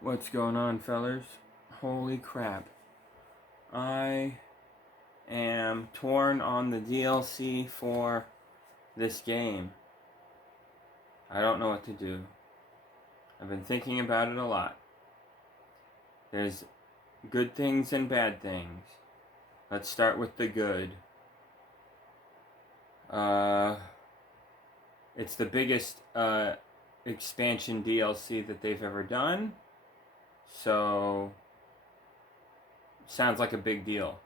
What's going on, fellers? Holy crap. I am torn on the DLC for this game. I don't know what to do. I've been thinking about it a lot. There's good things and bad things. Let's start with the good. It's the biggest expansion DLC that they've ever done. So, sounds like a big deal.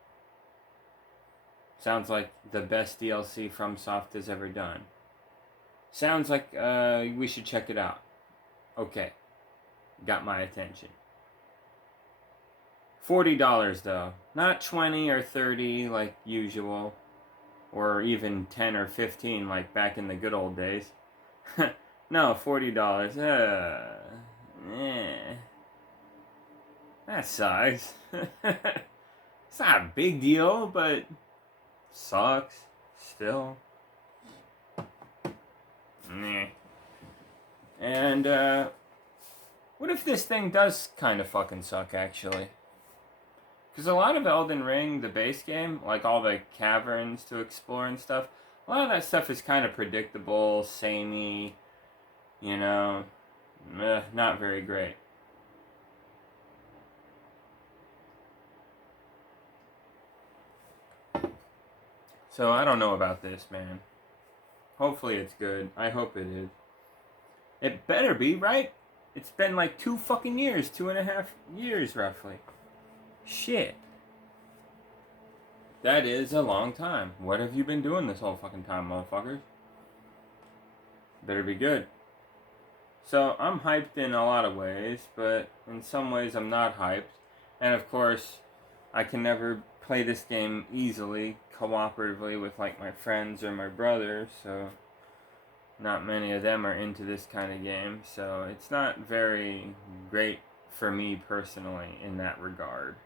Sounds like the best DLC FromSoft has ever done. Sounds like we should check it out. Okay, got my attention. $40 though, not 20 or 30 like usual, or even 10 or 15 like back in the good old days. No, $40. That sucks. It's not a big deal, but sucks still. And what if this thing does kind of fucking suck actually? Because a lot of Elden Ring, the base game, like all the caverns to explore and stuff, a lot of that stuff is kind of predictable, samey, you know, not very great. So I don't know about this, man. Hopefully it's good. I hope it is. It better be, right? It's been like 2 fucking years, 2.5 years roughly. Shit. That is a long time. What have you been doing this whole fucking time, motherfuckers? Better be good. So, I'm hyped in a lot of ways, but in some ways I'm not hyped. And of course, I can never play this game easily, cooperatively with like my friends or my brother, so not many of them are into this kind of game, so it's not very great for me personally in that regard.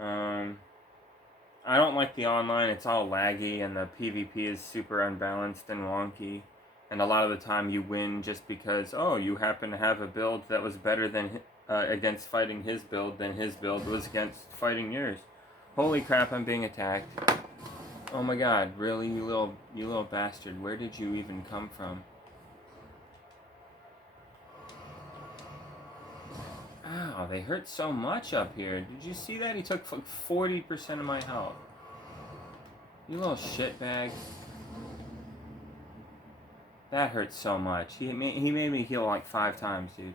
I don't like the online. It's all laggy and the PvP is super unbalanced and wonky. And a lot of the time you win just because, oh, you happen to have a build that was better than against fighting his build than his build was against fighting yours. Holy crap, I'm being attacked. Oh my god, really, you little bastard. Where did you even come from? Ow, they hurt so much up here. Did you see that? He took like 40% of my health. You little shitbag. That hurts so much. He made me heal like 5 times, dude.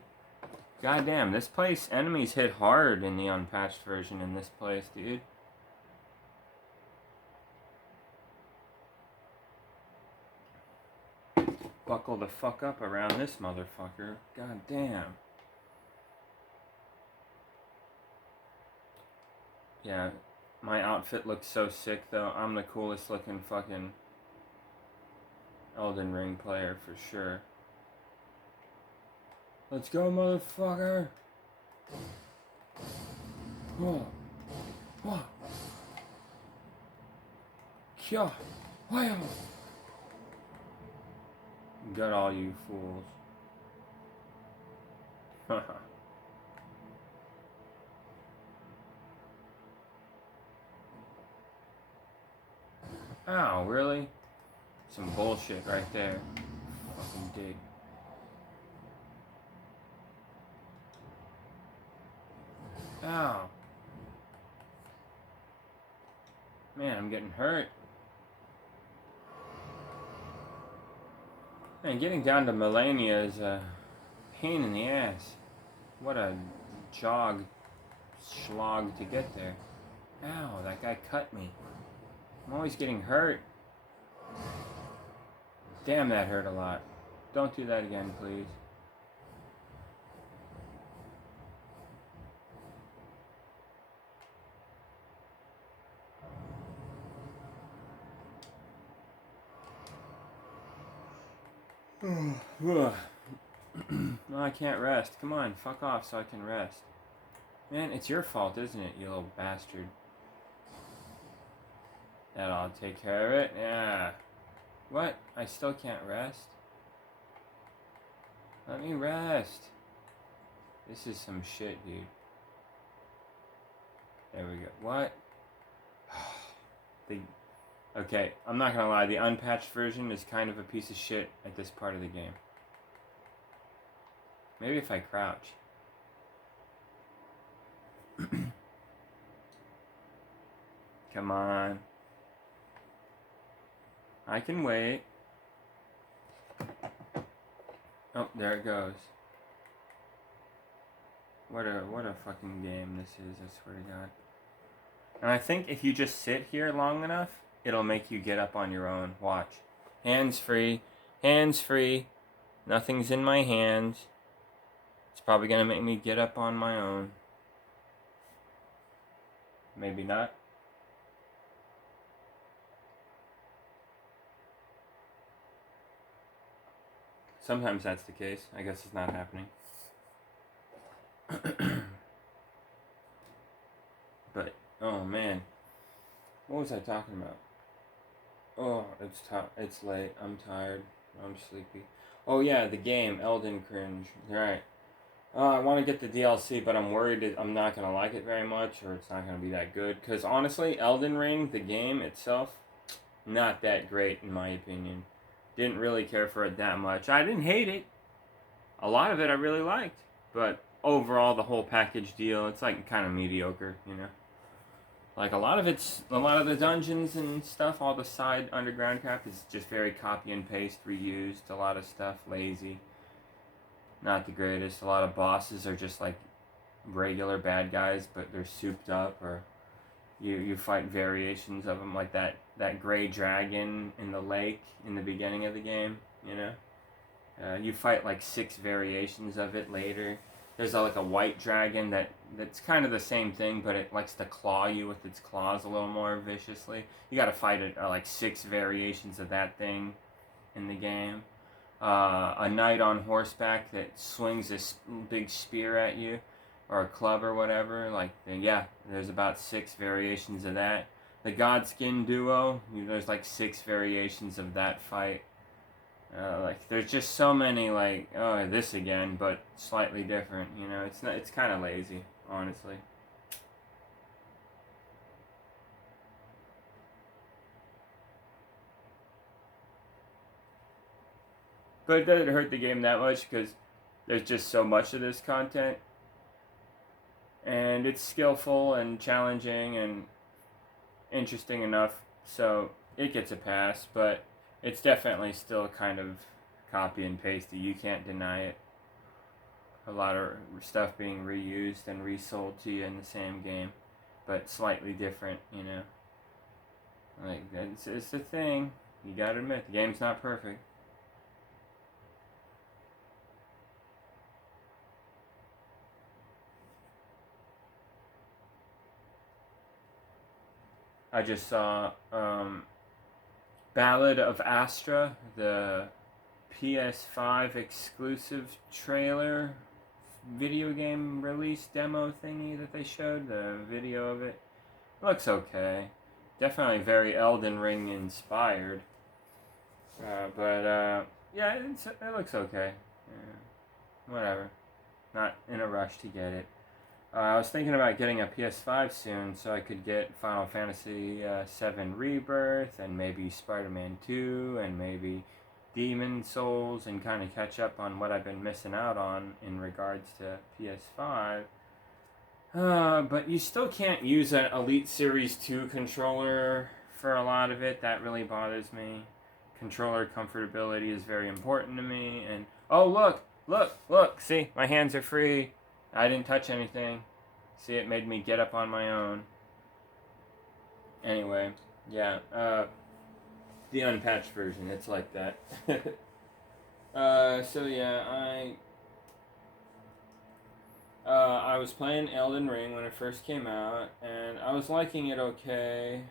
God damn, this place, enemies hit hard in the unpatched version in this place, dude. Buckle the fuck up around this motherfucker. God damn. Yeah, my outfit looks so sick though. I'm the coolest looking fucking Elden Ring player for sure. Let's go, motherfucker. Whoa. Whoa. Kya. Wow. Got all you fools. Haha. Ow, really? Some bullshit right there. Fucking dig. Ow. Man, I'm getting hurt. Man, getting down to Melania is a pain in the ass. What a slog to get there. Ow, that guy cut me. I'm always getting hurt. Damn, that hurt a lot. Don't do that again, please. No, I can't rest. Come on, fuck off so I can rest. Man, it's your fault, isn't it, you little bastard? That'll take care of it. Yeah. What? I still can't rest? Let me rest. This is some shit, dude. There we go. What? Okay, I'm not gonna lie. The unpatched version is kind of a piece of shit at this part of the game. Maybe if I crouch. Come on. I can wait. Oh, there it goes. What a fucking game this is, I swear to God. And I think if you just sit here long enough, it'll make you get up on your own. Watch. Hands free. Hands free. Nothing's in my hands. It's probably gonna make me get up on my own. Maybe not. Sometimes that's the case. I guess it's not happening. But, oh man. What was I talking about? Oh, it's late. I'm tired. I'm sleepy. Oh yeah, the game, Elden Cringe. Right. I want to get the DLC, but I'm worried I'm not going to like it very much, or it's not going to be that good. Because honestly, Elden Ring, the game itself, not that great in my opinion. Didn't really care for it that much. I didn't hate it. A lot of it I really liked. But overall, the whole package deal, it's like kind of mediocre, you know? Like a lot of the dungeons and stuff, all the side underground crap is just very copy and paste, reused. A lot of stuff, lazy. Not the greatest. A lot of bosses are just like regular bad guys, but they're souped up, or you fight variations of them, like that gray dragon in the lake in the beginning of the game, you know? You fight like 6 variations of it later. There's like a white dragon that's kind of the same thing, but it likes to claw you with its claws a little more viciously. You gotta fight it like 6 variations of that thing in the game. A knight on horseback that swings this big spear at you, or a club or whatever. Like, yeah, there's about 6 variations of that. The Godskin duo, there's like 6 variations of that fight. Like, there's just so many, like, oh, this again, but slightly different, you know? It's kind of lazy, honestly. But it doesn't hurt the game that much, because there's just so much of this content. And it's skillful and challenging and interesting enough, so it gets a pass, but it's definitely still kind of copy and pasty. You can't deny it. A lot of stuff being reused and resold to you in the same game, but slightly different, you know? Like, it's the thing. You gotta admit, the game's not perfect. I just saw Ballad of Astra, the PS5 exclusive trailer video game release demo thingy that they showed, the video of it. Looks okay. Definitely very Elden Ring inspired. But yeah, it looks okay. Yeah, whatever. Not in a rush to get it. I was thinking about getting a PS5 soon so I could get Final Fantasy VII Rebirth and maybe Spider-Man 2 and maybe Demon Souls, and kind of catch up on what I've been missing out on in regards to PS5. But you still can't use an Elite Series 2 controller for a lot of it. That really bothers me. Controller comfortability is very important to me. And oh, look, see, my hands are free. I didn't touch anything. See, it made me get up on my own. Anyway, yeah, the unpatched version, it's like that. So yeah, I was playing Elden Ring when it first came out, and I was liking it okay.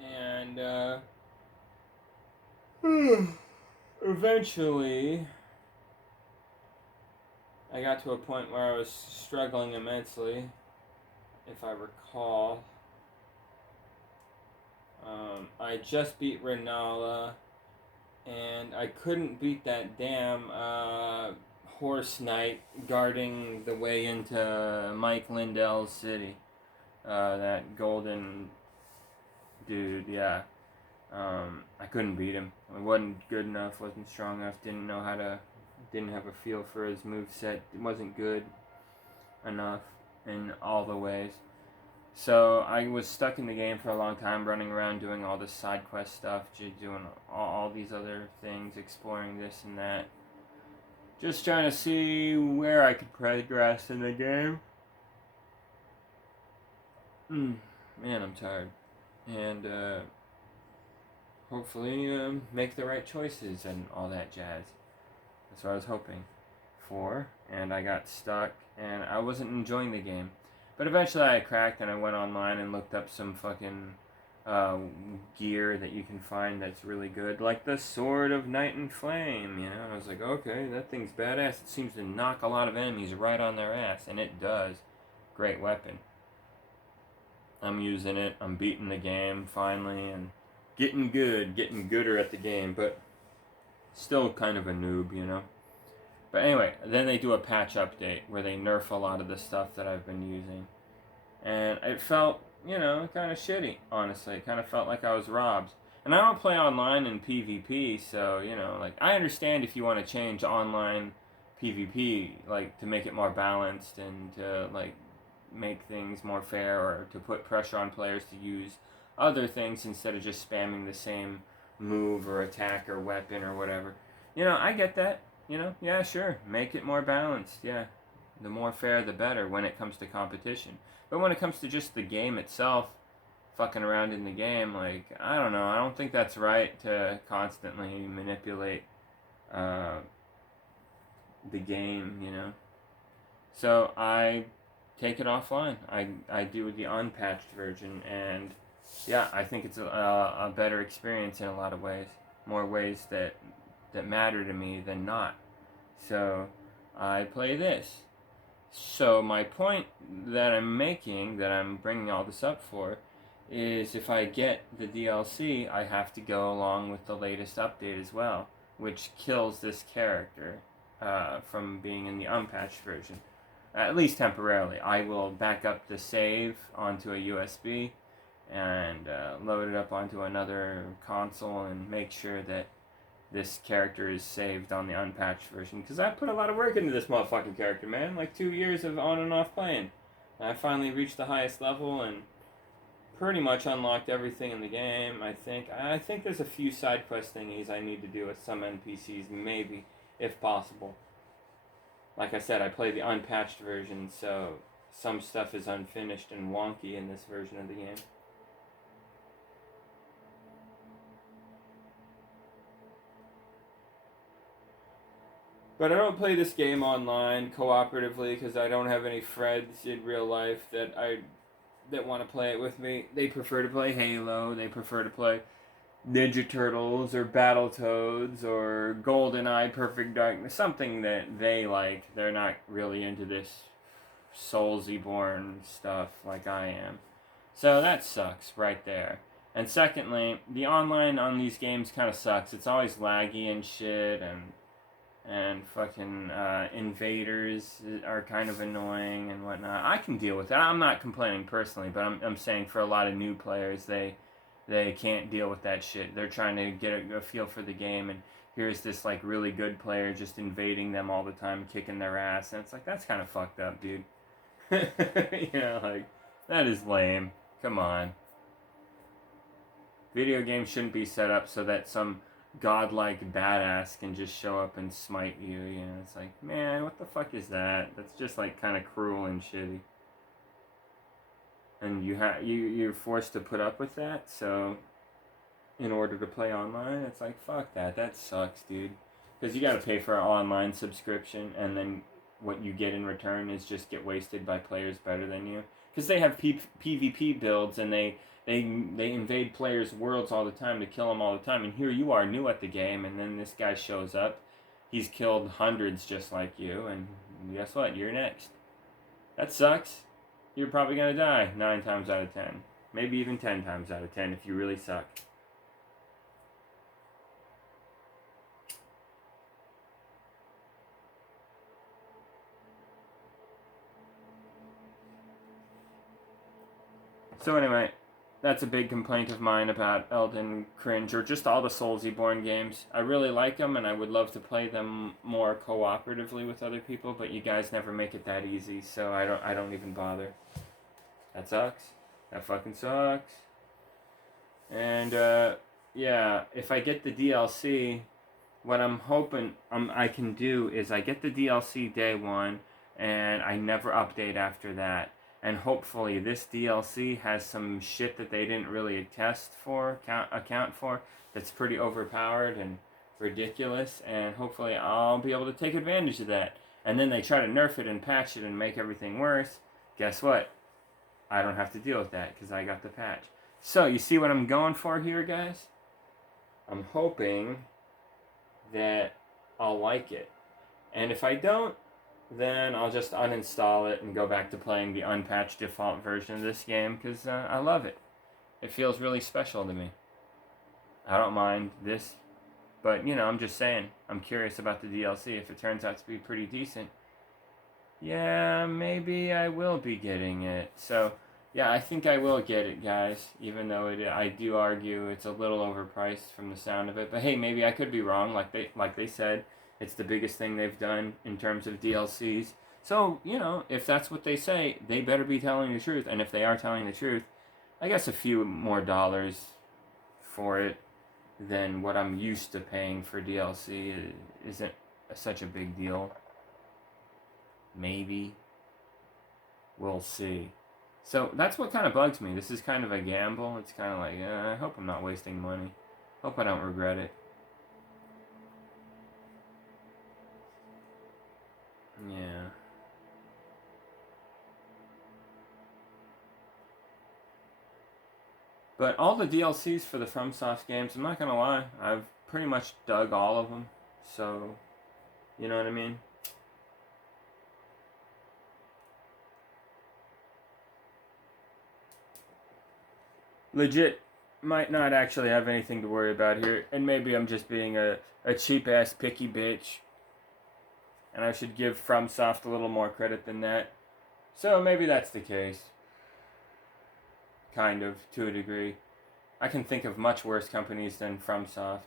And eventually, I got to a point where I was struggling immensely, if I recall. I just beat Renala, and I couldn't beat that damn horse knight guarding the way into Mike Lindell's city. That golden dude, yeah. I couldn't beat him. I wasn't good enough, wasn't strong enough, didn't have a feel for his moveset. It wasn't good enough in all the ways. So I was stuck in the game for a long time, running around doing all this side quest stuff, doing all these other things, exploring this and that. Just trying to see where I could progress in the game. Man, I'm tired. And hopefully make the right choices and all that jazz. That's what I was hoping for. And I got stuck, and I wasn't enjoying the game. But eventually I cracked, and I went online and looked up some fucking gear that you can find that's really good. Like the Sword of Night and Flame, you know? I was like, okay, that thing's badass. It seems to knock a lot of enemies right on their ass, and it does. Great weapon. I'm using it. I'm beating the game, finally, and getting gooder at the game, but still kind of a noob, you know? But anyway, then they do a patch update where they nerf a lot of the stuff that I've been using. And it felt, you know, kind of shitty, honestly. It kind of felt like I was robbed. And I don't play online in PvP, so, you know, like, I understand if you want to change online PvP, like, to make it more balanced and to, like, make things more fair, or to put pressure on players to use other things instead of just spamming the same move or attack or weapon or whatever. You know, I get that. You know, yeah, sure, make it more balanced, yeah. The more fair, the better when it comes to competition. But when it comes to just the game itself, fucking around in the game, like, I don't know, I don't think that's right to constantly manipulate the game, you know. So I take it offline. I do the unpatched version, and yeah, I think it's a better experience in a lot of ways. More ways that matter to me than not. So I play this. So my point that I'm making, that I'm bringing all this up for, is if I get the DLC, I have to go along with the latest update as well, which kills this character from being in the unpatched version. At least temporarily. I will back up the save onto a USB and load it up onto another console and make sure that this character is saved on the unpatched version, because I put a lot of work into this motherfucking character, man. Like 2 years of on and off playing. I finally reached the highest level and pretty much unlocked everything in the game, I think. I think there's a few side quest thingies I need to do with some NPCs, maybe, if possible. Like I said, I play the unpatched version, so some stuff is unfinished and wonky in this version of the game. But I don't play this game online cooperatively because I don't have any friends in real life that want to play it with me. They prefer to play Halo. They prefer to play Ninja Turtles or Battletoads or GoldenEye, Perfect Darkness, something that they like. They're not really into this Soulsy-born stuff like I am. So that sucks right there. And secondly, the online on these games kind of sucks. It's always laggy and shit, and fucking invaders are kind of annoying and whatnot. I can deal with that. I'm not complaining personally, but I'm saying for a lot of new players, they can't deal with that shit. They're trying to get a feel for the game, and here's this like really good player just invading them all the time, kicking their ass, and it's like, that's kind of fucked up, dude. You know, like, that is lame. Come on. Video games shouldn't be set up so that some godlike badass can just show up and smite you. You know, it's like, man, what the fuck is that? That's just like kind of cruel and shitty. And you're forced to put up with that. So, in order to play online, it's like, fuck that. That sucks, dude. Because you got to pay for an online subscription, and then what you get in return is just get wasted by players better than you. Because they have PvP builds, and they invade players' worlds all the time to kill them all the time. And here you are, new at the game, and then this guy shows up. He's killed hundreds just like you, and guess what? You're next. That sucks. You're probably going to die 9 times out of 10. Maybe even 10 times out of 10 if you really suck. So anyway, that's a big complaint of mine about Elden Cringe, or just all the Soulsy-born games. I really like them, and I would love to play them more cooperatively with other people, but you guys never make it that easy, so I don't even bother. That sucks. That fucking sucks. And yeah, if I get the DLC, what I'm hoping I can do is I get the DLC day one, and I never update after that. And hopefully this DLC has some shit that they didn't really account for, that's pretty overpowered and ridiculous, and hopefully I'll be able to take advantage of that. And then they try to nerf it and patch it and make everything worse. Guess what? I don't have to deal with that because I got the patch. So, you see what I'm going for here, guys? I'm hoping that I'll like it. And if I don't, then I'll just uninstall it and go back to playing the unpatched default version of this game because I love it. It feels really special to me. I don't mind this, but you know, I'm just saying, I'm curious about the DLC. If it turns out to be pretty decent, yeah, maybe I will be getting it. So, yeah, I think I will get it, guys, even though I do argue it's a little overpriced from the sound of it. But hey, maybe I could be wrong. Like they said, it's the biggest thing they've done in terms of DLCs. So, you know, if that's what they say, they better be telling the truth. And if they are telling the truth, I guess a few more dollars for it than what I'm used to paying for DLC isn't such a big deal. Maybe. We'll see. So that's what kind of bugs me. This is kind of a gamble. It's kind of like, I hope I'm not wasting money. Hope I don't regret it. Yeah. But all the DLCs for the FromSoft games, I'm not gonna lie, I've pretty much dug all of them. So, you know what I mean? Legit, might not actually have anything to worry about here, and maybe I'm just being a cheap ass picky bitch, and I should give FromSoft a little more credit than that. So maybe that's the case. Kind of, to a degree. I can think of much worse companies than FromSoft.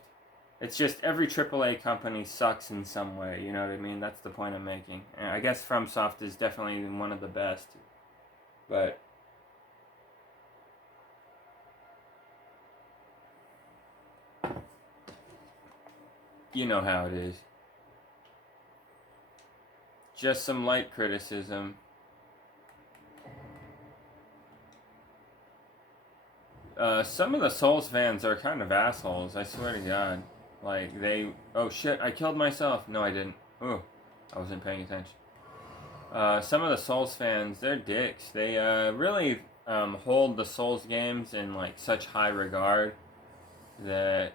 It's just every AAA company sucks in some way, you know what I mean? That's the point I'm making. And I guess FromSoft is definitely one of the best. But you know how it is. Just some light criticism. Some of the Souls fans are kind of assholes, I swear to God. Like, oh shit, I killed myself. No, I didn't. Oh, I wasn't paying attention. Some of the Souls fans, they're dicks. They really hold the Souls games in like such high regard that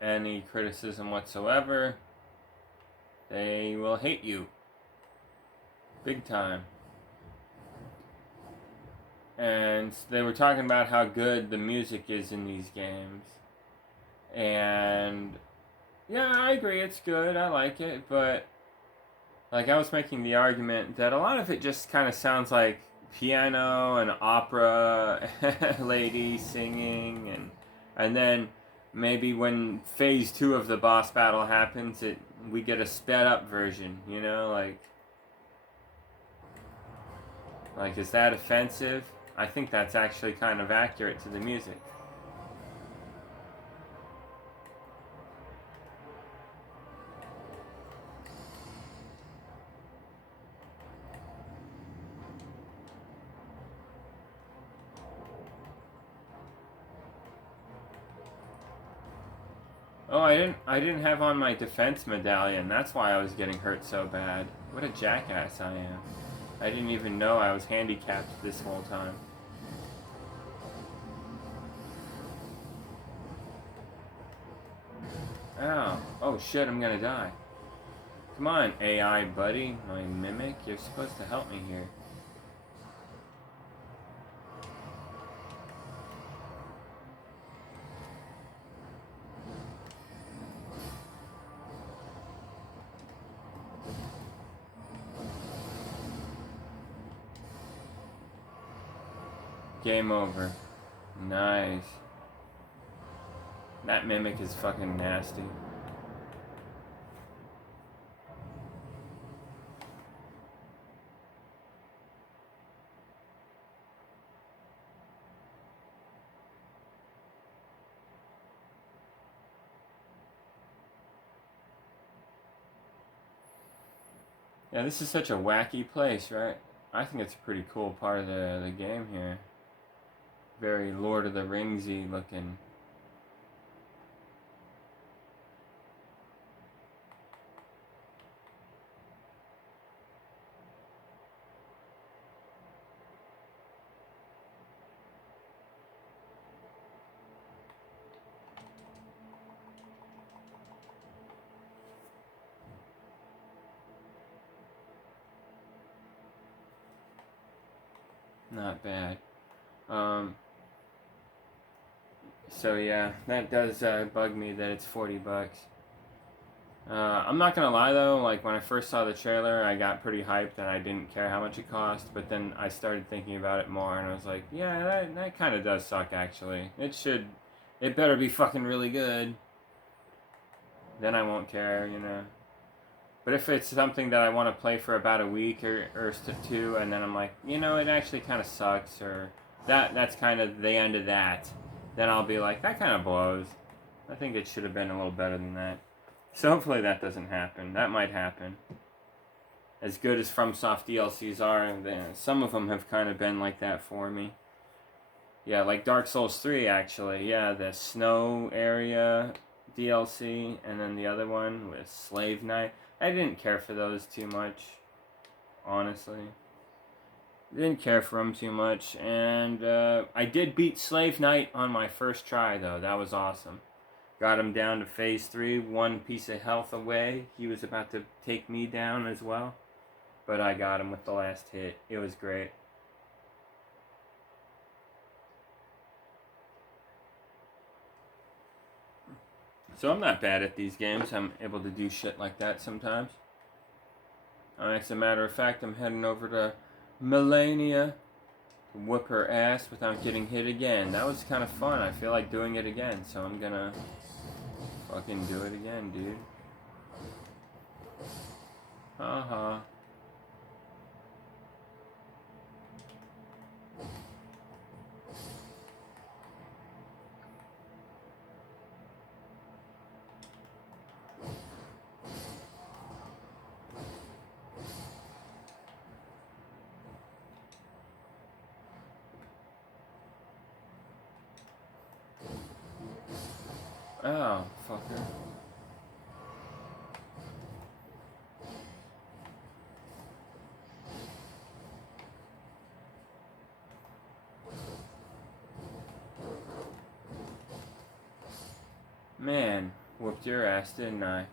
any criticism whatsoever, they will hate you. Big time. And they were talking about how good the music is in these games. And yeah, I agree, it's good, I like it, but like I was making the argument that a lot of it just kind of sounds like piano and opera lady singing, and then maybe when phase 2 of the boss battle happens, we get a sped up version, you know, like is that offensive? I think that's actually kind of accurate to the music. Oh, I didn't have on my defense medallion. That's why I was getting hurt so bad. What a jackass I am. I didn't even know I was handicapped this whole time. Ow. Oh shit, I'm gonna die. Come on, AI buddy, my mimic. You're supposed to help me here. Game over. Nice. That mimic is fucking nasty. Yeah, this is such a wacky place, right? I think it's a pretty cool part of the game here. Very Lord of the Ringsy looking. Not bad. So yeah, that does bug me that it's $40. I'm not gonna lie though, like when I first saw the trailer, I got pretty hyped and I didn't care how much it cost. But then I started thinking about it more, and I was like, yeah, that kind of does suck actually. It better be fucking really good. Then I won't care, you know. But if it's something that I want to play for about a week or two, and then I'm like, you know, it actually kind of sucks, or that's kind of the end of that, then I'll be like, that kind of blows. I think it should have been a little better than that. So hopefully that doesn't happen. That might happen. As good as FromSoft DLCs are, some of them have kind of been like that for me. Yeah, like Dark Souls 3 actually. Yeah, the snow area DLC, and then the other one with Slave Knight. I didn't care for those too much, honestly. Didn't care for them too much, and I did beat Slave Knight on my first try though. That was awesome. Got him down to phase 3, one piece of health away. He was about to take me down as well, but I got him with the last hit. It was great. So I'm not bad at these games. I'm able to do shit like that sometimes. As a matter of fact, I'm heading over to Melania to whoop her ass without getting hit again. That was kind of fun. I feel like doing it again, so I'm gonna fucking do it again, dude. Haha. Oh, fucker. Man, whooped your ass, didn't I?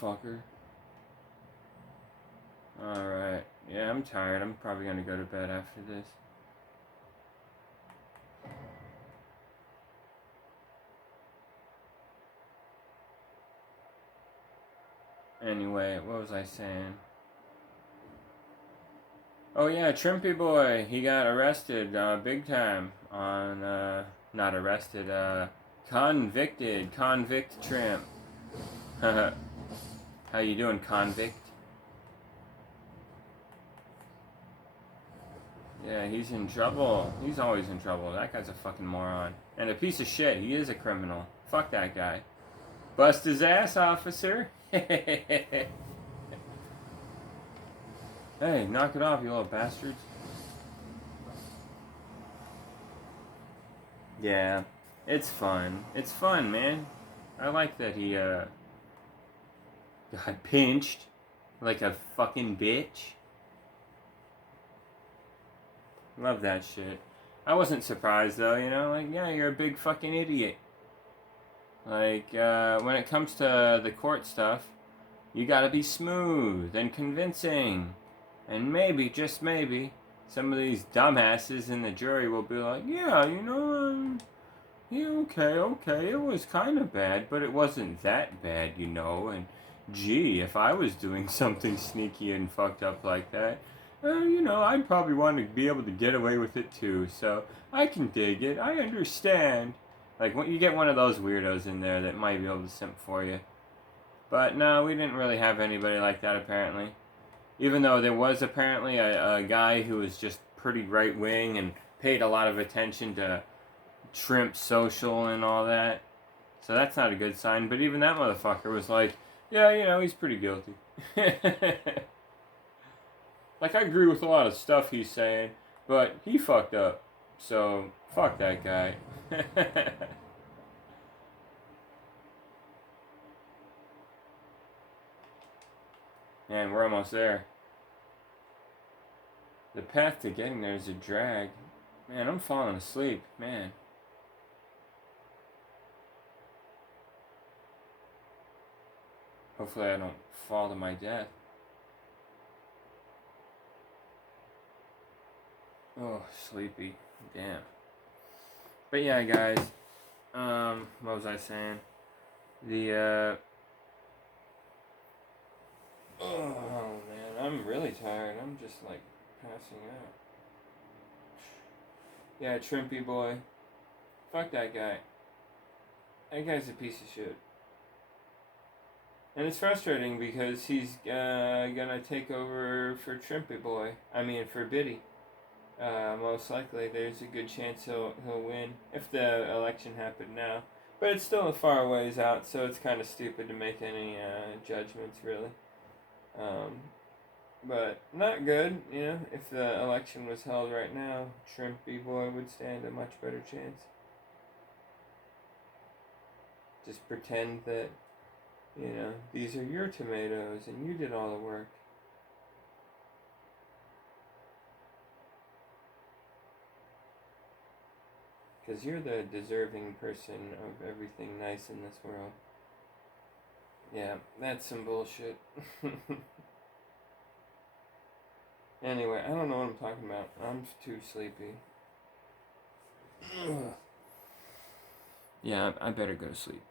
Fucker. Alright. Yeah, I'm tired. I'm probably gonna go to bed after this. Anyway, what was I saying? Oh yeah, Trimpy Boy. He got arrested big time on, not arrested, convicted. Convict Trimp. How you doing, convict? Yeah, he's in trouble. He's always in trouble. That guy's a fucking moron. And a piece of shit. He is a criminal. Fuck that guy. Bust his ass, officer. Hey, knock it off, you little bastards. Yeah, it's fun. It's fun, man. I like that he, got pinched like a fucking bitch. Love that shit. I wasn't surprised, though, you know? Like, yeah, you're a big fucking idiot. Like, when it comes to the court stuff, you gotta be smooth and convincing. And maybe, just maybe, some of these dumbasses in the jury will be like, yeah, you know, yeah, okay, it was kind of bad, but it wasn't that bad, you know, and gee, if I was doing something sneaky and fucked up like that, I'd probably want to be able to get away with it too, so I can dig it. I understand. Like, when you get one of those weirdos in there that might be able to simp for you. But no, we didn't really have anybody like that apparently. Even though there was apparently a guy who was just pretty right wing and paid a lot of attention to Shrimp Social and all that. So that's not a good sign. But even that motherfucker was like, yeah, he's pretty guilty. Like, I agree with a lot of stuff he's saying, but he fucked up. So, fuck that guy. Man, we're almost there. The path to getting there is a drag. Man, I'm falling asleep. Man. Hopefully I don't fall to my death. Oh, sleepy. Damn. But yeah, guys. What was I saying? Oh, man. I'm really tired. I'm just, like, passing out. Yeah, Trimpy boy. Fuck that guy. That guy's a piece of shit. And it's frustrating because he's gonna take over for Trimpy boy. I mean, for Biddy. Most likely, there's a good chance he'll win if the election happened now. But it's still a far ways out, so it's kind of stupid to make any judgments, really. But not good, if the election was held right now, Shrimpy Boy would stand a much better chance. Just pretend that, these are your tomatoes and you did all the work. Because you're the deserving person of everything nice in this world. Yeah, that's some bullshit. Anyway, I don't know what I'm talking about. I'm too sleepy. Yeah, I better go to sleep.